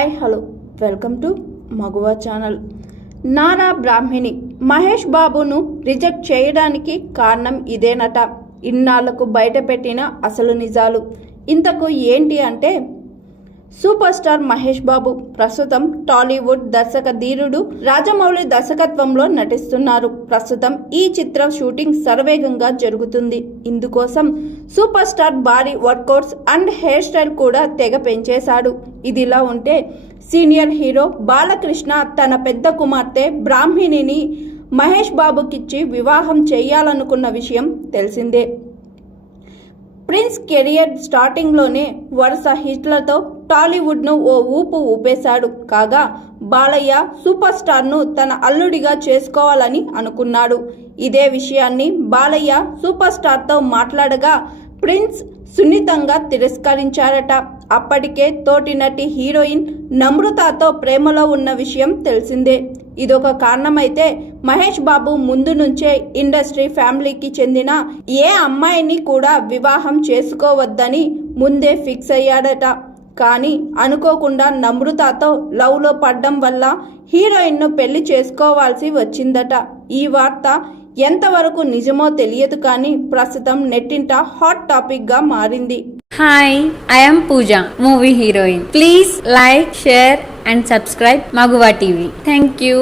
Hi hello welcome to మగువా channel. Nara Brahmani Mahesh బాబును reject చేయడానికి కారణం ఇదేనట. ఇన్నాళ్లకు బయటపెట్టిన అసలు నిజాలు ఇంతకు ఏంటి అంటే, సూపర్ స్టార్ మహేష్ బాబు ప్రస్తుతం టాలీవుడ్ దర్శక ధీరుడు రాజమౌళి దర్శకత్వంలో నటిస్తున్నారు. ప్రస్తుతం ఈ చిత్ర షూటింగ్ శరవేగంగా జరుగుతుంది. ఇందుకోసం సూపర్ స్టార్ భారీ వర్కౌట్స్ అండ్ హెయిర్ స్టైల్ కూడా తెగ పెంచేశాడు. ఇదిలా ఉంటే సీనియర్ హీరో బాలకృష్ణ తన పెద్ద కుమార్తె బ్రాహ్మిణిని మహేష్ బాబుకిచ్చి వివాహం చేయాలనుకున్న విషయం తెలిసిందే. ప్రిన్స్ కెరియర్ స్టార్టింగ్లోనే వరుస హిట్లతో టాలీవుడ్ను ఓ ఊపు ఊపేశాడు. కాగా బాలయ్య సూపర్ స్టార్ను తన అల్లుడిగా చేసుకోవాలని అనుకున్నాడు. ఇదే విషయాన్ని బాలయ్య సూపర్ స్టార్తో మాట్లాడగా ప్రిన్స్ సున్నితంగా తిరస్కరించారట. అప్పటికే తోటి నటి హీరోయిన్ నమ్రతతో ప్రేమలో ఉన్న విషయం తెలిసిందే. ఇదొక కారణమైతే మహేష్ బాబు ముందు నుంచే ఇండస్ట్రీ ఫ్యామిలీకి చెందిన ఏ అమ్మాయిని కూడా వివాహం చేసుకోవద్దని ముందే ఫిక్స్ అయ్యాడట. కానీ అనుకోకుండా నమ్రతతో లవ్లో పడ్డం వల్ల హీరోయిన్ను పెళ్లి చేసుకోవాల్సి వచ్చిందట. ఈ వార్త ఎంతవరకు నిజమో తెలియదు కానీ ప్రస్తుతం నెట్టింట హాట్ టాపిక్ గా మారింది. Hi, I am Pooja, movie heroine. Please like, share and subscribe Maguva TV. Thank you.